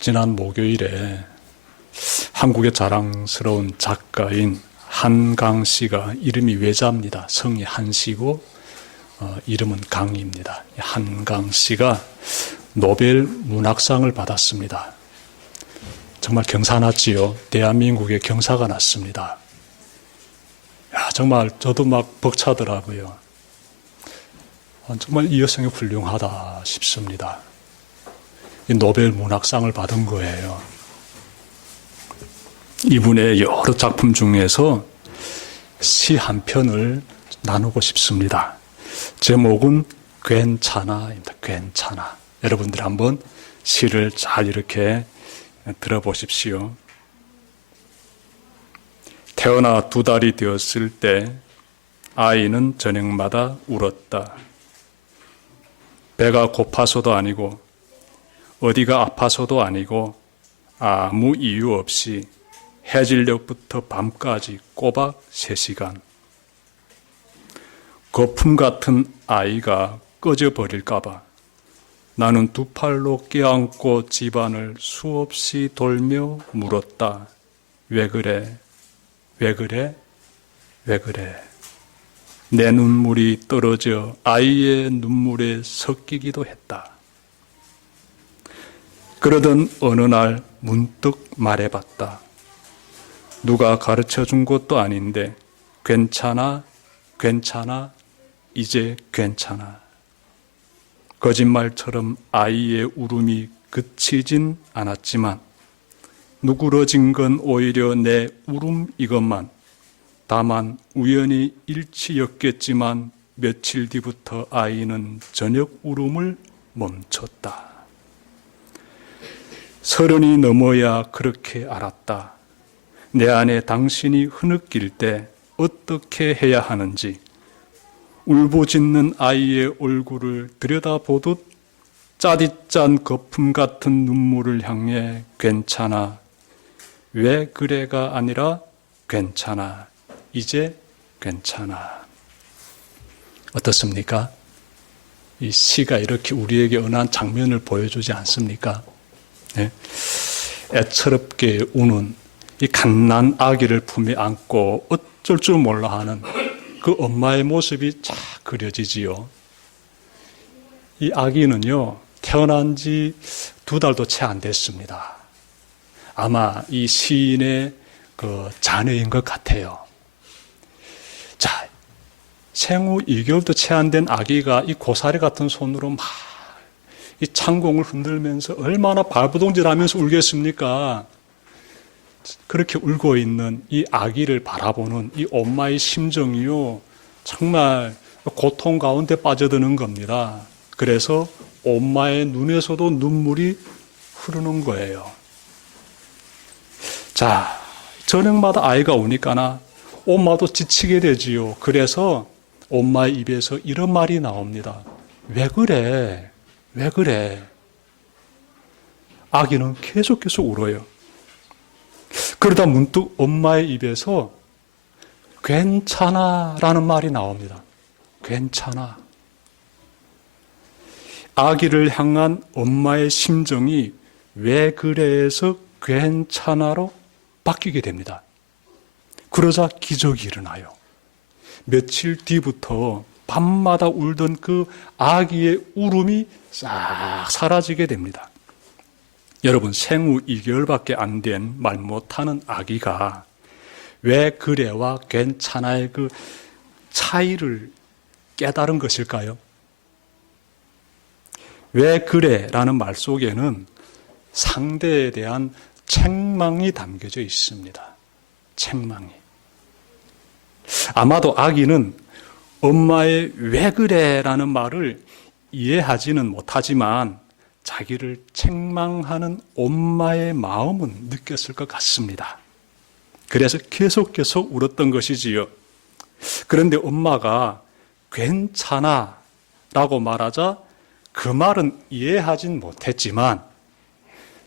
지난 목요일에 한국의 자랑스러운 작가인 한강 씨가 이름이 외자입니다. 성이 한씨고 이름은 강입니다. 한강 씨가 노벨 문학상을 받았습니다. 정말 경사났지요. 대한민국에 경사가 났습니다. 정말 저도 막 벅차더라고요. 정말 이 여성이 훌륭하다 싶습니다. 이 노벨 문학상을 받은 거예요. 이분의 여러 작품 중에서 시 한 편을 나누고 싶습니다. 제목은 괜찮아입니다. 괜찮아. 여러분들 한번 시를 잘 이렇게 들어보십시오. 태어나 2달이 되었을 때 아이는 저녁마다 울었다. 배가 고파서도 아니고 어디가 아파서도 아니고 아무 이유 없이 해질녘부터 밤까지 꼬박 3시간. 거품 같은 아이가 꺼져버릴까봐 나는 2 팔로 껴안고 집안을 수없이 돌며 물었다. 왜 그래? 왜 그래? 왜 그래? 내 눈물이 떨어져 아이의 눈물에 섞이기도 했다. 그러던 어느 날 문득 말해봤다. 누가 가르쳐준 것도 아닌데 괜찮아, 괜찮아, 이제 괜찮아. 거짓말처럼 아이의 울음이 그치진 않았지만 누그러진 건 오히려 내 울음 이것만. 다만 우연히 일치였겠지만 며칠 뒤부터 아이는 저녁 울음을 멈췄다. 30이 넘어야 그렇게 알았다. 내 안에 당신이 흐느낄 때 어떻게 해야 하는지. 울부짖는 아이의 얼굴을 들여다보듯 짜릿짠 거품 같은 눈물을 향해 괜찮아. 왜 그래가 아니라 괜찮아. 이제 괜찮아. 어떻습니까? 이 시가 이렇게 우리에게 은한 장면을 보여주지 않습니까? 네? 애처롭게 우는 이 갓난 아기를 품에 안고 어쩔 줄 몰라 하는 그 엄마의 모습이 쫙 그려지지요. 이 아기는요, 태어난 지 2달도 채 안 됐습니다. 아마 이 시인의 그 자녀인 것 같아요. 자, 생후 2개월도 채 안 된 아기가 이 고사리 같은 손으로 막 이 창공을 흔들면서 얼마나 발부동질하면서 울겠습니까? 그렇게 울고 있는 이 아기를 바라보는 이 엄마의 심정이요, 정말 고통 가운데 빠져드는 겁니다. 그래서 엄마의 눈에서도 눈물이 흐르는 거예요. 자, 저녁마다 아이가 우니까나 엄마도 지치게 되지요. 그래서 엄마의 입에서 이런 말이 나옵니다. 왜 그래? 왜 그래? 아기는 계속 울어요. 그러다 문득 엄마의 입에서 괜찮아 라는 말이 나옵니다. 괜찮아. 아기를 향한 엄마의 심정이 왜 그래서 괜찮아로 바뀌게 됩니다. 그러자 기적이 일어나요. 며칠 뒤부터 밤마다 울던 그 아기의 울음이 싹 사라지게 됩니다. 여러분, 생후 2개월밖에 안 된 말 못하는 아기가 왜 그래와 괜찮아의 그 차이를 깨달은 것일까요? 왜 그래라는 말 속에는 상대에 대한 책망이 담겨져 있습니다. 책망이. 아마도 아기는 엄마의 왜 그래라는 말을 이해하지는 못하지만 자기를 책망하는 엄마의 마음은 느꼈을 것 같습니다. 그래서 계속 울었던 것이지요. 그런데 엄마가 괜찮아 라고 말하자 그 말은 이해하진 못했지만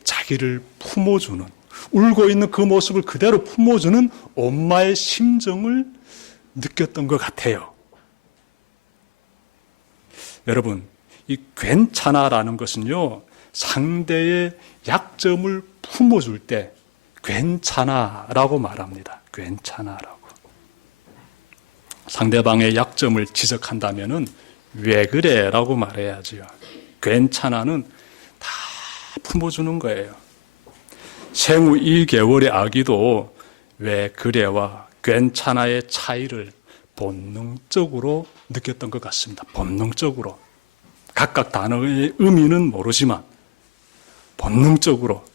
자기를 품어주는, 울고 있는 그 모습을 그대로 품어주는 엄마의 심정을 느꼈던 것 같아요. 여러분, 이 괜찮아라는 것은요, 상대의 약점을 품어줄 때 괜찮아라고 말합니다. 괜찮아라고. 상대방의 약점을 지적한다면은 왜 그래라고 말해야지요. 괜찮아는 다 품어주는 거예요. 생후 2개월의 아기도 왜 그래와 괜찮아의 차이를 본능적으로 느꼈던 것 같습니다. 본능적으로. 각각 단어의 의미는 모르지만 본능적으로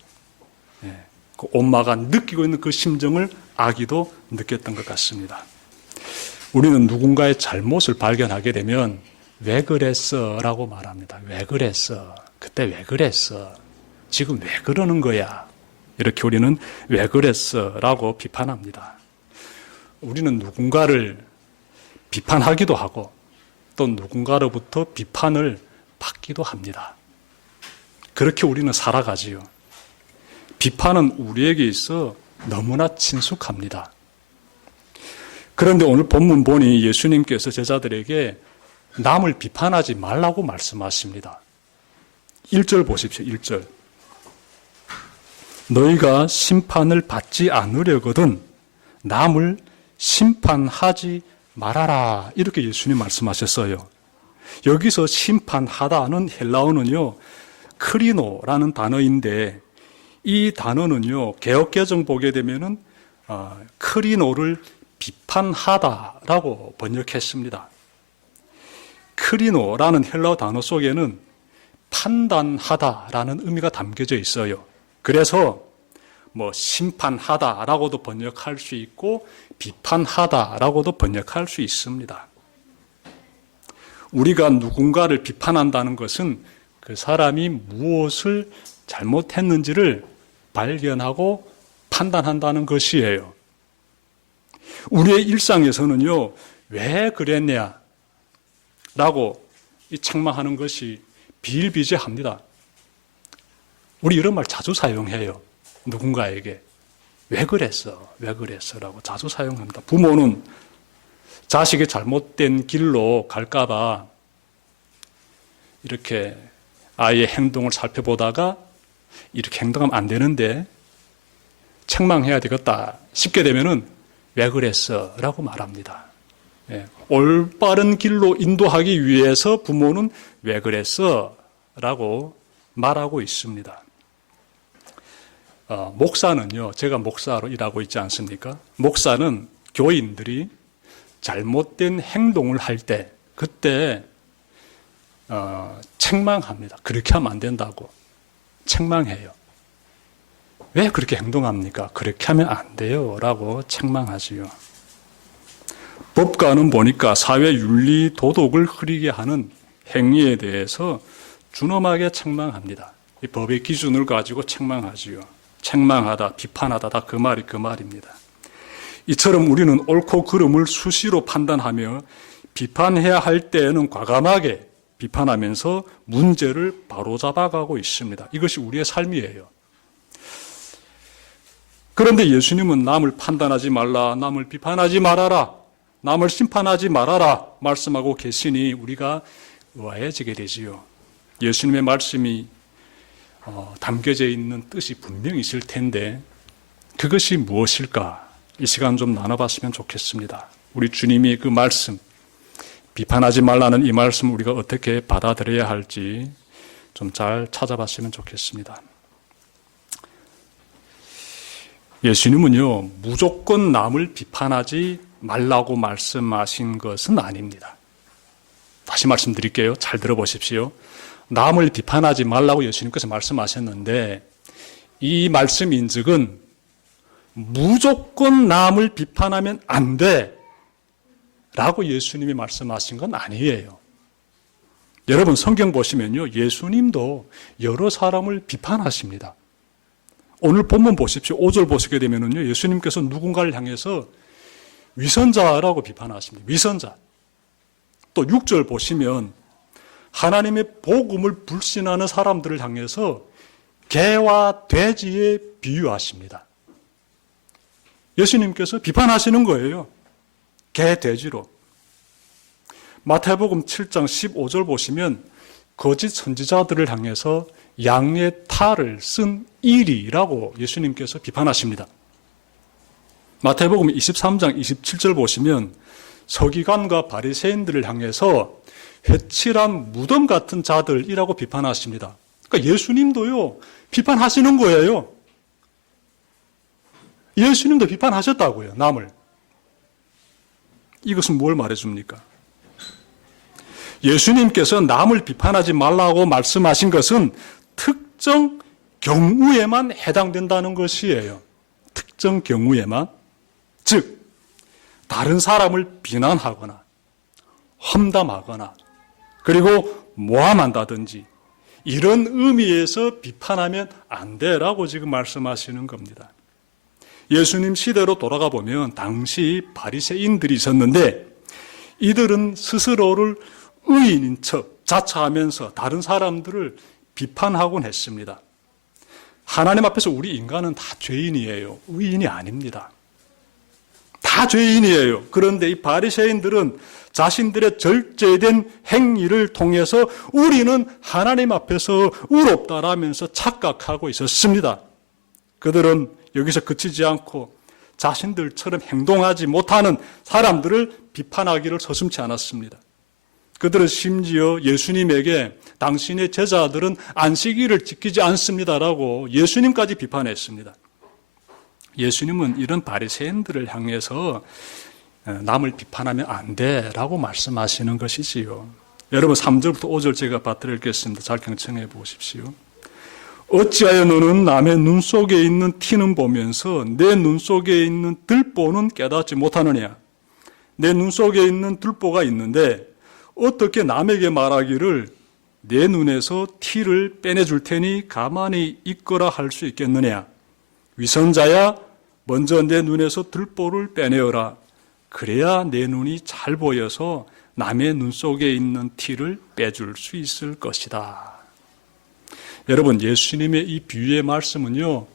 그 엄마가 느끼고 있는 그 심정을 아기도 느꼈던 것 같습니다. 우리는 누군가의 잘못을 발견하게 되면 왜 그랬어? 라고 말합니다. 왜 그랬어? 그때 왜 그랬어? 지금 왜 그러는 거야? 이렇게 우리는 왜 그랬어? 라고 비판합니다. 우리는 누군가를 비판하기도 하고 또 누군가로부터 비판을 받기도 합니다. 그렇게 우리는 살아가지요. 비판은 우리에게 있어 너무나 친숙합니다. 그런데 오늘 본문 보니 예수님께서 제자들에게 남을 비판하지 말라고 말씀하십니다. 1절 보십시오. 1절. 너희가 심판을 받지 않으려거든 남을 심판하지 말아라. 이렇게 예수님 말씀하셨어요. 여기서 심판하다는 헬라어는요, 크리노라는 단어인데 이 단어는요, 개역개정 보게 되면은 크리노를 비판하다라고 번역했습니다. 크리노라는 헬라어 단어 속에는 판단하다라는 의미가 담겨져 있어요. 그래서 심판하다라고도 번역할 수 있고 비판하다라고도 번역할 수 있습니다. 우리가 누군가를 비판한다는 것은 그 사람이 무엇을 잘못했는지를 발견하고 판단한다는 것이에요. 우리의 일상에서는요, 왜 그랬냐? 라고 책망하는 것이 비일비재합니다. 우리 이런 말 자주 사용해요. 누군가에게. 왜 그랬어? 왜 그랬어? 라고 자주 사용합니다. 부모는 자식이 잘못된 길로 갈까봐 이렇게 아이의 행동을 살펴보다가 이렇게 행동하면 안 되는데 책망해야 되겠다 싶게 되면은 왜 그랬어? 라고 말합니다. 올바른 길로 인도하기 위해서 부모는 왜 그랬어? 라고 말하고 있습니다. 목사는요, 제가 목사로 일하고 있지 않습니까? 목사는 교인들이 잘못된 행동을 할 때, 그때 책망합니다. 그렇게 하면 안 된다고 책망해요. 왜 그렇게 행동합니까? 그렇게 하면 안 돼요. 라고 책망하지요. 법관은 보니까 사회 윤리 도덕을 흐리게 하는 행위에 대해서 준엄하게 책망합니다. 이 법의 기준을 가지고 책망하지요. 책망하다, 비판하다, 다 그 말입니다. 이처럼 우리는 옳고 그름을 수시로 판단하며 비판해야 할 때에는 과감하게 비판하면서 문제를 바로잡아가고 있습니다. 이것이 우리의 삶이에요. 그런데 예수님은 남을 판단하지 말라, 남을 비판하지 말아라, 남을 심판하지 말아라 말씀하고 계시니 우리가 의아해지게 되지요. 예수님의 말씀이 담겨져 있는 뜻이 분명히 있을 텐데 그것이 무엇일까? 이 시간 좀 나눠봤으면 좋겠습니다. 우리 주님이 그 말씀, 비판하지 말라는 이 말씀 우리가 어떻게 받아들여야 할지 좀 잘 찾아봤으면 좋겠습니다. 예수님은요, 무조건 남을 비판하지 말라고 말씀하신 것은 아닙니다. 다시 말씀드릴게요. 잘 들어보십시오. 남을 비판하지 말라고 예수님께서 말씀하셨는데 이 말씀인즉은 무조건 남을 비판하면 안 돼 라고 예수님이 말씀하신 건 아니에요. 여러분 성경 보시면요, 예수님도 여러 사람을 비판하십니다. 오늘 본문 보십시오. 5절 보시게 되면요, 예수님께서 누군가를 향해서 위선자라고 비판하십니다. 위선자. 또 6절 보시면 하나님의 복음을 불신하는 사람들을 향해서 개와 돼지에 비유하십니다. 예수님께서 비판하시는 거예요. 개, 돼지로. 마태복음 7장 15절 보시면 거짓 선지자들을 향해서 양의 탈을 쓴 일이라고 예수님께서 비판하십니다. 마태복음 23장 27절 보시면 서기관과 바리새인들을 향해서 회칠한 무덤 같은 자들이라고 비판하십니다. 그러니까 예수님도요, 비판하시는 거예요. 예수님도 비판하셨다고요, 남을. 이것은 뭘 말해줍니까? 예수님께서 남을 비판하지 말라고 말씀하신 것은 특정 경우에만 해당된다는 것이에요. 특정 경우에만. 즉, 다른 사람을 비난하거나 험담하거나 그리고 모함한다든지 이런 의미에서 비판하면 안 돼라고 지금 말씀하시는 겁니다. 예수님 시대로 돌아가 보면 당시 바리새인들이 있었는데 이들은 스스로를 의인인 척 자처하면서 다른 사람들을 비판하곤 했습니다. 하나님 앞에서 우리 인간은 다 죄인이에요. 의인이 아닙니다. 다 죄인이에요. 그런데 이 바리새인들은 자신들의 절제된 행위를 통해서 우리는 하나님 앞에서 의롭다라면서 착각하고 있었습니다. 그들은 여기서 그치지 않고 자신들처럼 행동하지 못하는 사람들을 비판하기를 서슴지 않았습니다. 그들은 심지어 예수님에게 당신의 제자들은 안식일을 지키지 않습니다라고 예수님까지 비판했습니다. 예수님은 이런 바리새인들을 향해서 남을 비판하면 안 돼라고 말씀하시는 것이지요. 여러분 3절부터 5절 제가 받들겠습니다. 잘 경청해 보십시오. 어찌하여 너는 남의 눈 속에 있는 티는 보면서 내 눈 속에 있는 들보는 깨닫지 못하느냐? 내 눈 속에 있는 들보가 있는데 어떻게 남에게 말하기를 내 눈에서 티를 빼내줄 테니 가만히 있거라 할 수 있겠느냐? 위선자야, 먼저 내 눈에서 들보를 빼내어라. 그래야 내 눈이 잘 보여서 남의 눈 속에 있는 티를 빼줄 수 있을 것이다. 여러분, 예수님의 이 비유의 말씀은요,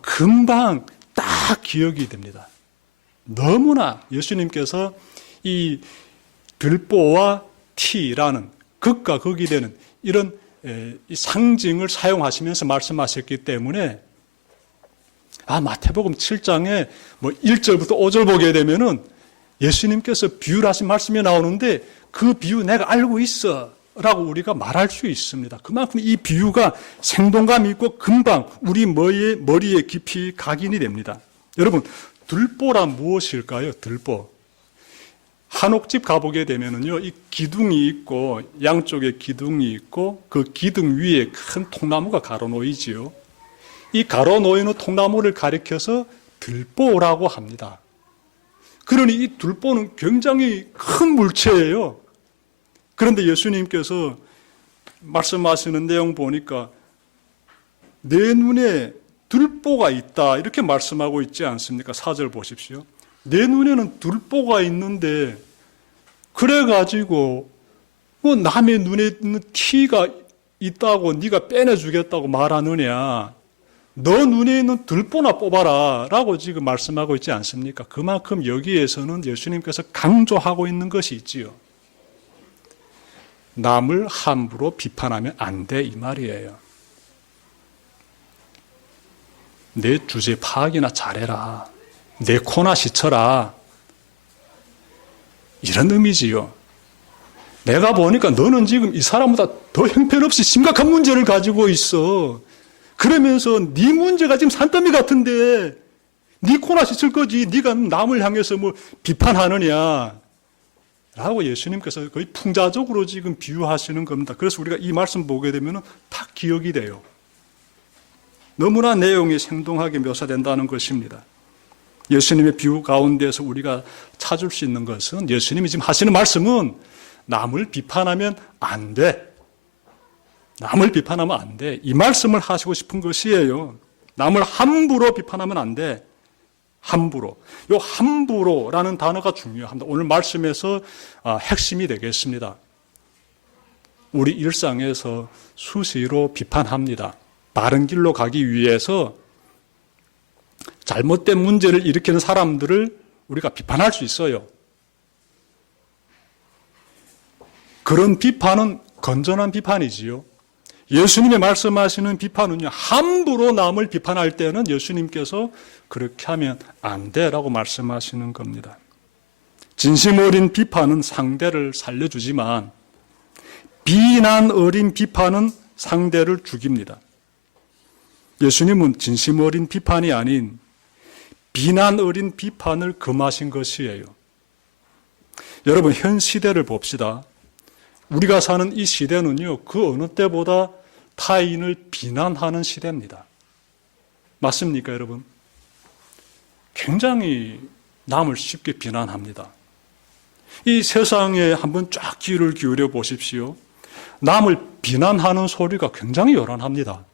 금방 딱 기억이 됩니다. 너무나 예수님께서 이 들보와 티라는 극과 극이 되는 이런 상징을 사용하시면서 말씀하셨기 때문에 마태복음 7장에 1절부터 5절 보게 되면은 예수님께서 비유를 하신 말씀이 나오는데 그 비유 내가 알고 있어 라고 우리가 말할 수 있습니다. 그만큼 이 비유가 생동감 있고 금방 우리 머리에 깊이 각인이 됩니다. 여러분, 들보란 무엇일까요? 들보. 한옥집 가보게 되면은요, 이 기둥이 있고 양쪽에 기둥이 있고 그 기둥 위에 큰 통나무가 가로놓이지요. 이 가로놓이는 통나무를 가리켜서 들보라고 합니다. 그러니 이 들보는 굉장히 큰 물체예요. 그런데 예수님께서 말씀하시는 내용 보니까 내 눈에 들보가 있다 이렇게 말씀하고 있지 않습니까? 4절 보십시오. 내 눈에는 들보가 있는데 그래가지고 남의 눈에 있는 티가 있다고 네가 빼내주겠다고 말하느냐. 너 눈에 있는 들보나 뽑아라 라고 지금 말씀하고 있지 않습니까? 그만큼 여기에서는 예수님께서 강조하고 있는 것이 있지요. 남을 함부로 비판하면 안 돼 이 말이에요. 내 주제 파악이나 잘해라. 내 코나 시쳐라. 이런 의미지요. 내가 보니까 너는 지금 이 사람보다 더 형편없이 심각한 문제를 가지고 있어. 그러면서 네 문제가 지금 산더미 같은데 네 코나 씻을 거지. 네가 남을 향해서 비판하느냐. 라고 예수님께서 거의 풍자적으로 지금 비유하시는 겁니다. 그래서 우리가 이 말씀 보게 되면 탁 기억이 돼요. 너무나 내용이 생동하게 묘사된다는 것입니다. 예수님의 비유 가운데서 우리가 찾을 수 있는 것은 예수님이 지금 하시는 말씀은 남을 비판하면 안 돼. 남을 비판하면 안 돼. 이 말씀을 하시고 싶은 것이에요. 남을 함부로 비판하면 안 돼. 함부로. 이 함부로라는 단어가 중요합니다. 오늘 말씀에서 핵심이 되겠습니다. 우리 일상에서 수시로 비판합니다. 바른 길로 가기 위해서 잘못된 문제를 일으키는 사람들을 우리가 비판할 수 있어요. 그런 비판은 건전한 비판이지요. 예수님이 말씀하시는 비판은요, 함부로 남을 비판할 때는 예수님께서 그렇게 하면 안 돼라고 말씀하시는 겁니다. 진심 어린 비판은 상대를 살려주지만 비난 어린 비판은 상대를 죽입니다. 예수님은 진심 어린 비판이 아닌 비난 어린 비판을 금하신 것이에요. 여러분, 현 시대를 봅시다. 우리가 사는 이 시대는요, 그 어느 때보다 타인을 비난하는 시대입니다. 맞습니까, 여러분? 굉장히 남을 쉽게 비난합니다. 이 세상에 한번 쫙 귀를 기울여 보십시오. 남을 비난하는 소리가 굉장히 요란합니다.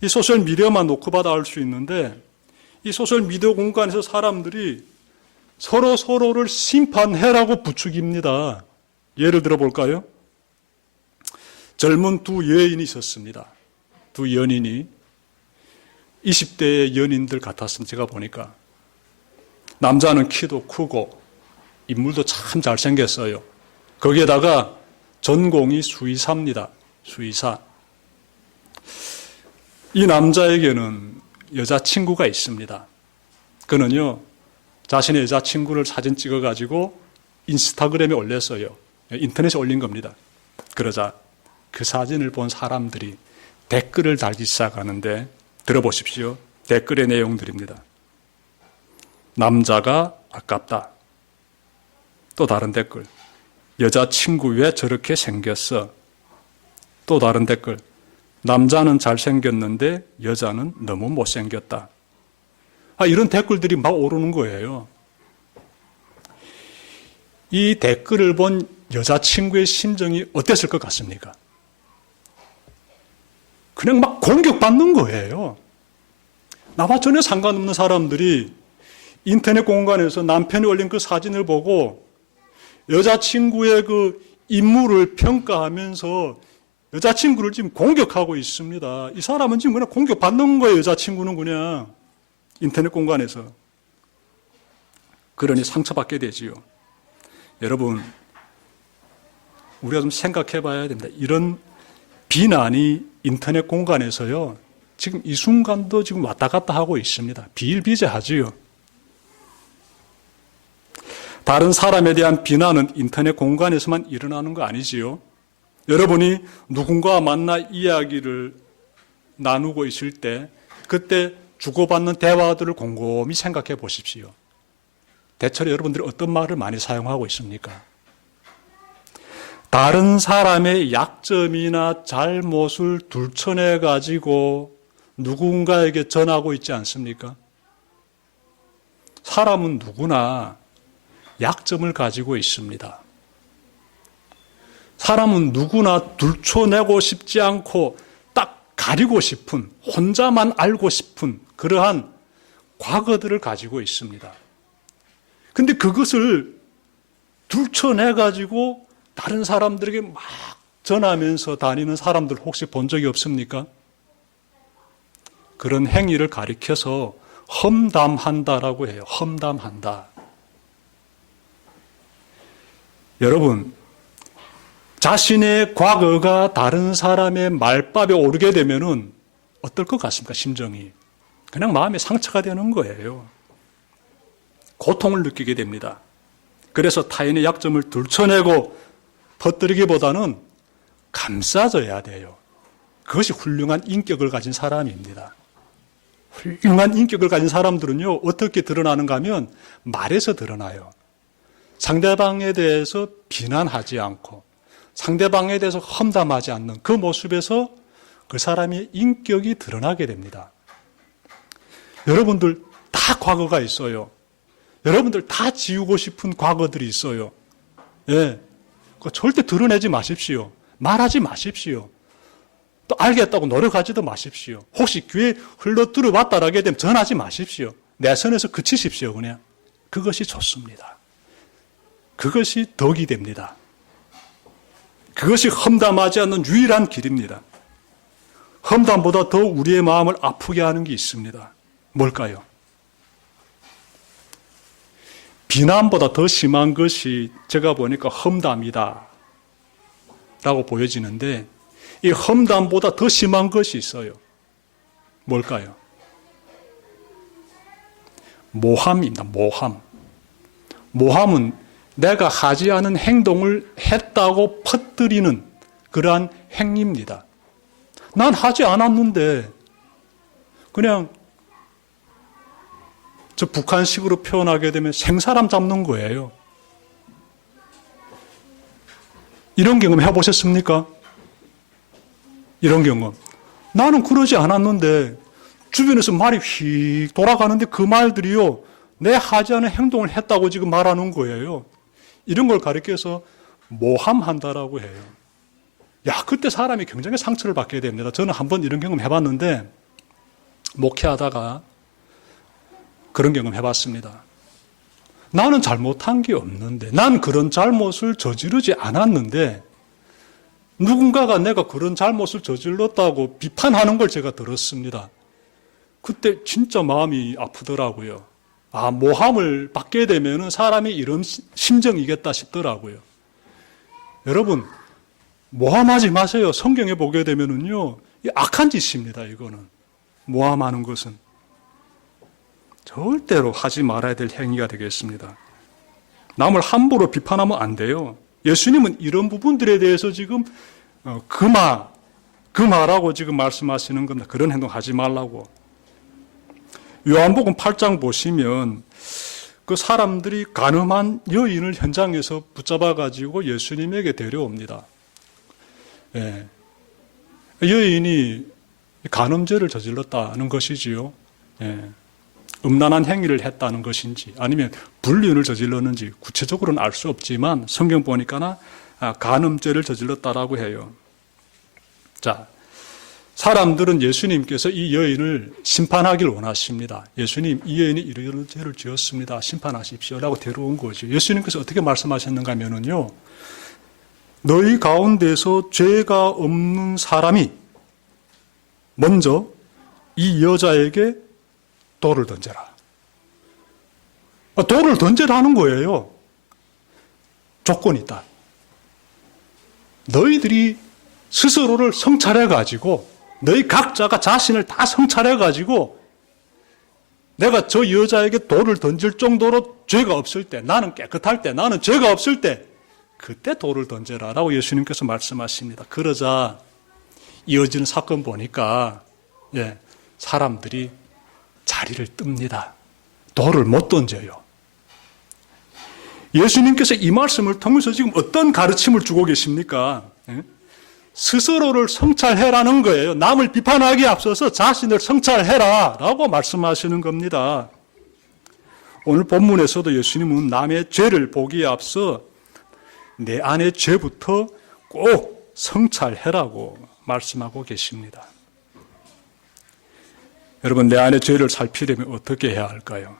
이 소셜미디어만 놓고 봐도 알 수 있는데 이 소셜미디어 공간에서 사람들이 서로를 심판해라고 부추깁니다. 예를 들어 볼까요? 젊은 두 여인이 있었습니다. 두 연인이 20대의 연인들 같았습니다. 제가 보니까 남자는 키도 크고 인물도 참 잘생겼어요. 거기에다가 전공이 수의사입니다. 수의사. 이 남자에게는 여자친구가 있습니다. 그는요, 자신의 여자친구를 사진 찍어가지고 인스타그램에 올렸어요. 인터넷에 올린 겁니다. 그러자 그 사진을 본 사람들이 댓글을 달기 시작하는데 들어보십시오. 댓글의 내용들입니다. 남자가 아깝다. 또 다른 댓글. 여자친구 왜 저렇게 생겼어? 또 다른 댓글. 남자는 잘생겼는데 여자는 너무 못생겼다. 이런 댓글들이 막 오르는 거예요. 이 댓글을 본 여자친구의 심정이 어땠을 것 같습니까? 그냥 막 공격받는 거예요. 나와 전혀 상관없는 사람들이 인터넷 공간에서 남편이 올린 그 사진을 보고 여자친구의 그 인물을 평가하면서 여자친구를 지금 공격하고 있습니다. 이 사람은 지금 그냥 공격받는 거예요. 여자친구는 그냥 인터넷 공간에서. 그러니 상처받게 되지요. 여러분, 우리가 좀 생각해 봐야 됩니다. 이런 비난이 인터넷 공간에서요, 지금 이 순간도 지금 왔다 갔다 하고 있습니다. 비일비재하지요. 다른 사람에 대한 비난은 인터넷 공간에서만 일어나는 거 아니지요. 여러분이 누군가와 만나 이야기를 나누고 있을 때 그때 주고받는 대화들을 곰곰이 생각해 보십시오. 대체로 여러분들이 어떤 말을 많이 사용하고 있습니까? 다른 사람의 약점이나 잘못을 둘러내 가지고 누군가에게 전하고 있지 않습니까? 사람은 누구나 약점을 가지고 있습니다. 사람은 누구나 들춰내고 싶지 않고 딱 가리고 싶은, 혼자만 알고 싶은 그러한 과거들을 가지고 있습니다. 근데 그것을 들춰내가지고 다른 사람들에게 막 전하면서 다니는 사람들 혹시 본 적이 없습니까? 그런 행위를 가리켜서 험담한다라고 해요. 험담한다. 여러분, 자신의 과거가 다른 사람의 말밥에 오르게 되면은 어떨 것 같습니까? 심정이. 그냥 마음에 상처가 되는 거예요. 고통을 느끼게 됩니다. 그래서 타인의 약점을 들춰내고 퍼뜨리기보다는 감싸줘야 돼요. 그것이 훌륭한 인격을 가진 사람입니다. 훌륭한 인격을 가진 사람들은요, 어떻게 드러나는가 하면 말에서 드러나요. 상대방에 대해서 비난하지 않고 상대방에 대해서 험담하지 않는 그 모습에서 그 사람의 인격이 드러나게 됩니다. 여러분들 다 과거가 있어요. 여러분들 다 지우고 싶은 과거들이 있어요. 예. 절대 드러내지 마십시오. 말하지 마십시오. 또 알겠다고 노력하지도 마십시오. 혹시 귀에 흘러 들어왔다라게 되면 전하지 마십시오. 내 선에서 그치십시오. 그냥. 그것이 좋습니다. 그것이 덕이 됩니다. 그것이 험담하지 않는 유일한 길입니다. 험담보다 더 우리의 마음을 아프게 하는 게 있습니다. 뭘까요? 비난보다 더 심한 것이 제가 보니까 험담이다 라고 보여지는데, 이 험담보다 더 심한 것이 있어요. 뭘까요? 모함입니다. 모함. 모함은 내가 하지 않은 행동을 했다고 퍼뜨리는 그러한 행위입니다. 난 하지 않았는데 그냥 저 북한식으로 표현하게 되면 생사람 잡는 거예요. 이런 경험 해보셨습니까? 이런 경험. 나는 그러지 않았는데 주변에서 말이 휙 돌아가는데 그 말들이요, 내 하지 않은 행동을 했다고 지금 말하는 거예요. 이런 걸 가리켜서 모함한다라고 해요. 야, 그때 사람이 굉장히 상처를 받게 됩니다. 저는 한번 이런 경험 해봤는데, 목회하다가 그런 경험 해봤습니다. 나는 잘못한 게 없는데, 난 그런 잘못을 저지르지 않았는데, 누군가가 내가 그런 잘못을 저질렀다고 비판하는 걸 제가 들었습니다. 그때 진짜 마음이 아프더라고요. 아, 모함을 받게 되면 사람이 이런 심정이겠다 싶더라고요. 여러분, 모함하지 마세요. 성경에 보게 되면은요, 악한 짓입니다, 이거는. 모함하는 것은. 절대로 하지 말아야 될 행위가 되겠습니다. 남을 함부로 비판하면 안 돼요. 예수님은 이런 부분들에 대해서 지금 그마라고 지금 말씀하시는 겁니다. 그런 행동 하지 말라고. 요한복음 8장 보시면 그 사람들이 간음한 여인을 현장에서 붙잡아가지고 예수님에게 데려옵니다. 예. 여인이 간음죄를 저질렀다는 것이지요. 예. 음란한 행위를 했다는 것인지 아니면 불륜을 저질렀는지 구체적으로는 알 수 없지만 성경 보니까 간음죄를 저질렀다라고 해요. 자, 사람들은 예수님께서 이 여인을 심판하기를 원하십니다. 예수님, 이 여인이 이런 죄를 지었습니다. 심판하십시오라고 데려온 거죠. 예수님께서 어떻게 말씀하셨는가 하면요, 너희 가운데서 죄가 없는 사람이 먼저 이 여자에게 돌을 던져라. 돌을 던져라는 거예요. 조건이 있다. 너희들이 스스로를 성찰해가지고 너희 각자가 자신을 다 성찰해가지고 내가 저 여자에게 돌을 던질 정도로 죄가 없을 때, 나는 깨끗할 때, 나는 죄가 없을 때 그때 돌을 던져라 라고 예수님께서 말씀하십니다. 그러자 이어지는 사건 보니까 사람들이 자리를 뜹니다. 돌을 못 던져요. 예수님께서 이 말씀을 통해서 지금 어떤 가르침을 주고 계십니까? 스스로를 성찰해라는 거예요. 남을 비판하기에 앞서서 자신을 성찰해라 라고 말씀하시는 겁니다. 오늘 본문에서도 예수님은 남의 죄를 보기에 앞서 내 안의 죄부터 꼭 성찰해라고 말씀하고 계십니다. 여러분, 내 안의 죄를 살피려면 어떻게 해야 할까요?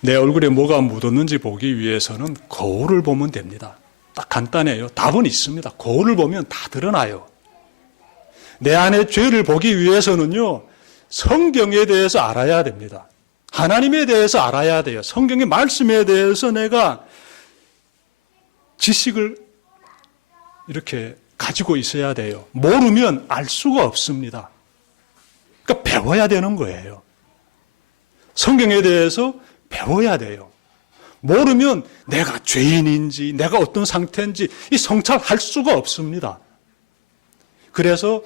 내 얼굴에 뭐가 묻었는지 보기 위해서는 거울을 보면 됩니다. 딱 간단해요. 답은 있습니다. 거울을 보면 다 드러나요. 내 안의 죄를 보기 위해서는요, 성경에 대해서 알아야 됩니다. 하나님에 대해서 알아야 돼요. 성경의 말씀에 대해서 내가 지식을 이렇게 가지고 있어야 돼요. 모르면 알 수가 없습니다. 그러니까 배워야 되는 거예요. 성경에 대해서 배워야 돼요. 모르면 내가 죄인인지 내가 어떤 상태인지 이 성찰할 수가 없습니다. 그래서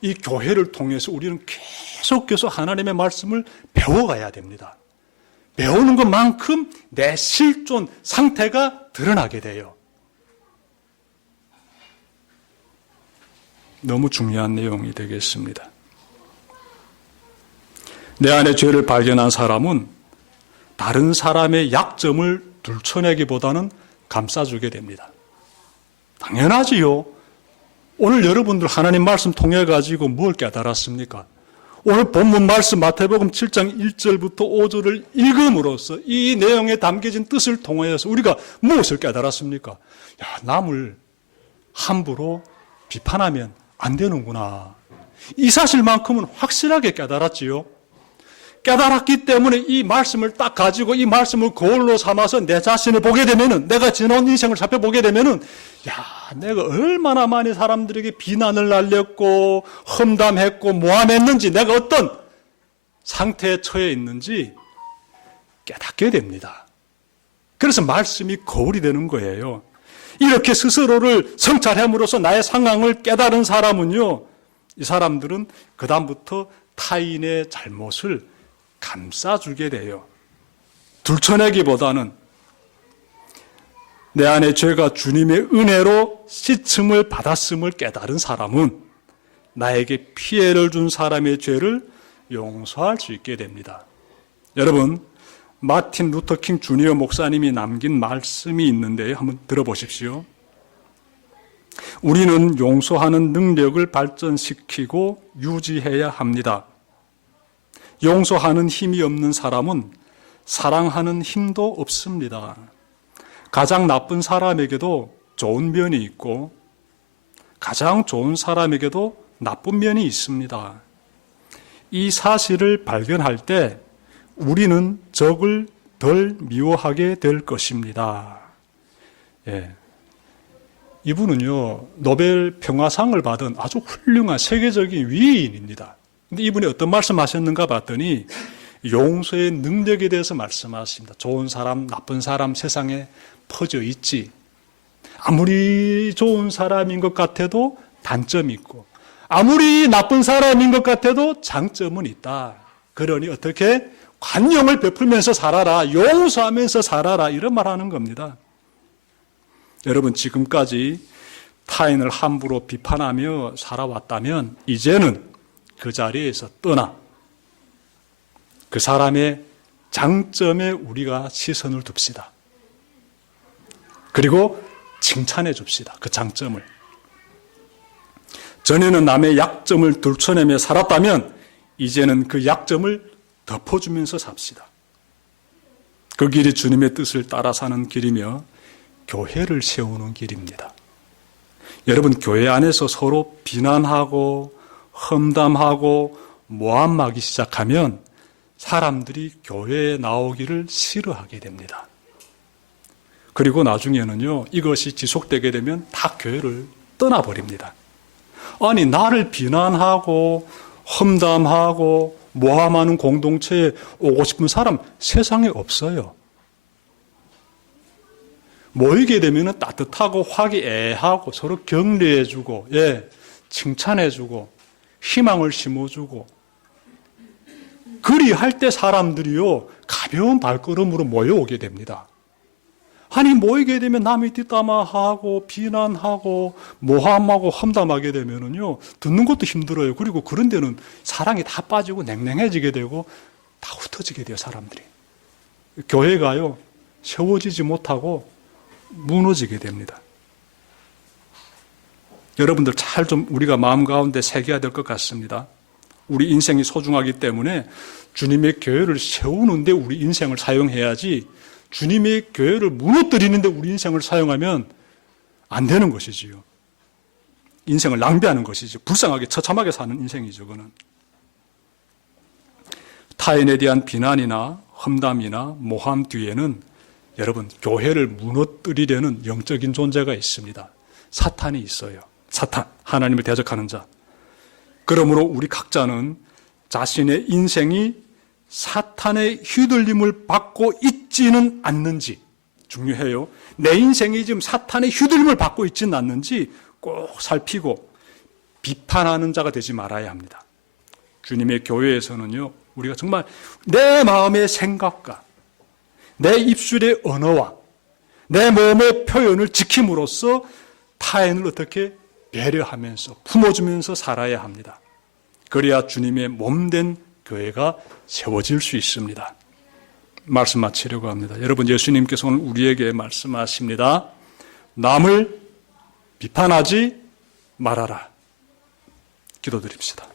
이 교회를 통해서 우리는 계속해서 하나님의 말씀을 배워가야 됩니다. 배우는 것만큼 내 실존 상태가 드러나게 돼요. 너무 중요한 내용이 되겠습니다. 내 안에 죄를 발견한 사람은 다른 사람의 약점을 들춰내기보다는 감싸주게 됩니다. 당연하지요. 오늘 여러분들 하나님 말씀 통해 가지고 뭘 깨달았습니까? 오늘 본문 말씀 마태복음 7장 1절부터 5절을 읽음으로써 이 내용에 담겨진 뜻을 통하여서 우리가 무엇을 깨달았습니까? 야, 남을 함부로 비판하면 안 되는구나. 이 사실만큼은 확실하게 깨달았지요. 깨달았기 때문에 이 말씀을 딱 가지고 이 말씀을 거울로 삼아서 내 자신을 보게 되면은, 내가 지나온 인생을 살펴보게 되면은, 야, 내가 얼마나 많이 사람들에게 비난을 날렸고 험담했고 모함했는지, 내가 어떤 상태에 처해 있는지 깨닫게 됩니다. 그래서 말씀이 거울이 되는 거예요. 이렇게 스스로를 성찰함으로써 나의 상황을 깨달은 사람은요, 이 사람들은 그다음부터 타인의 잘못을 감싸주게 돼요. 둘쳐내기보다는 내 안에 죄가 주님의 은혜로 씻음을 받았음을 깨달은 사람은 나에게 피해를 준 사람의 죄를 용서할 수 있게 됩니다. 여러분, 마틴 루터킹 주니어 목사님이 남긴 말씀이 있는데요. 한번 들어보십시오. 우리는 용서하는 능력을 발전시키고 유지해야 합니다. 용서하는 힘이 없는 사람은 사랑하는 힘도 없습니다. 가장 나쁜 사람에게도 좋은 면이 있고 가장 좋은 사람에게도 나쁜 면이 있습니다. 이 사실을 발견할 때 우리는 적을 덜 미워하게 될 것입니다. 예. 이분은요, 노벨 평화상을 받은 아주 훌륭한 세계적인 위인입니다. 근데 이분이 어떤 말씀 하셨는가 봤더니 용서의 능력에 대해서 말씀하십니다. 좋은 사람, 나쁜 사람 세상에 퍼져 있지. 아무리 좋은 사람인 것 같아도 단점이 있고 아무리 나쁜 사람인 것 같아도 장점은 있다. 그러니 어떻게 관용을 베풀면서 살아라, 용서하면서 살아라, 이런 말 하는 겁니다. 여러분, 지금까지 타인을 함부로 비판하며 살아왔다면 이제는 그 자리에서 떠나 그 사람의 장점에 우리가 시선을 둡시다. 그리고 칭찬해 줍시다. 그 장점을. 전에는 남의 약점을 들춰내며 살았다면 이제는 그 약점을 덮어주면서 삽시다. 그 길이 주님의 뜻을 따라 사는 길이며 교회를 세우는 길입니다. 여러분, 교회 안에서 서로 비난하고 험담하고 모함하기 시작하면 사람들이 교회에 나오기를 싫어하게 됩니다. 그리고 나중에는요, 이것이 지속되게 되면 다 교회를 떠나버립니다. 아니, 나를 비난하고 험담하고 모함하는 공동체에 오고 싶은 사람 세상에 없어요. 모이게 되면 따뜻하고 화기애애하고 서로 격려해주고, 예, 칭찬해주고 희망을 심어주고, 그리할 때 사람들이요 가벼운 발걸음으로 모여오게 됩니다. 아니, 모이게 되면 남이 뒷담화하고 비난하고 모함하고 험담하게 되면은요 듣는 것도 힘들어요. 그리고 그런 데는 사랑이 다 빠지고 냉랭해지게 되고 다 흩어지게 돼요. 사람들이. 교회가요 세워지지 못하고 무너지게 됩니다. 여러분들 잘 좀 우리가 마음 가운데 새겨야 될 것 같습니다. 우리 인생이 소중하기 때문에 주님의 교회를 세우는데 우리 인생을 사용해야지, 주님의 교회를 무너뜨리는데 우리 인생을 사용하면 안 되는 것이지요. 인생을 낭비하는 것이죠. 불쌍하게 처참하게 사는 인생이죠. 그는 타인에 대한 비난이나 험담이나 모함 뒤에는 여러분, 교회를 무너뜨리려는 영적인 존재가 있습니다. 사탄이 있어요. 사탄, 하나님을 대적하는 자. 그러므로 우리 각자는 자신의 인생이 사탄의 휘둘림을 받고 있지는 않는지, 중요해요. 내 인생이 지금 사탄의 휘둘림을 받고 있지는 않는지 꼭 살피고 비판하는 자가 되지 말아야 합니다. 주님의 교회에서는요, 우리가 정말 내 마음의 생각과 내 입술의 언어와 내 몸의 표현을 지킴으로써 타인을 어떻게 배려하면서 품어주면서 살아야 합니다. 그래야 주님의 몸된 교회가 세워질 수 있습니다. 말씀 마치려고 합니다. 여러분, 예수님께서 오늘 우리에게 말씀하십니다. 남을 비판하지 말아라. 기도드립시다.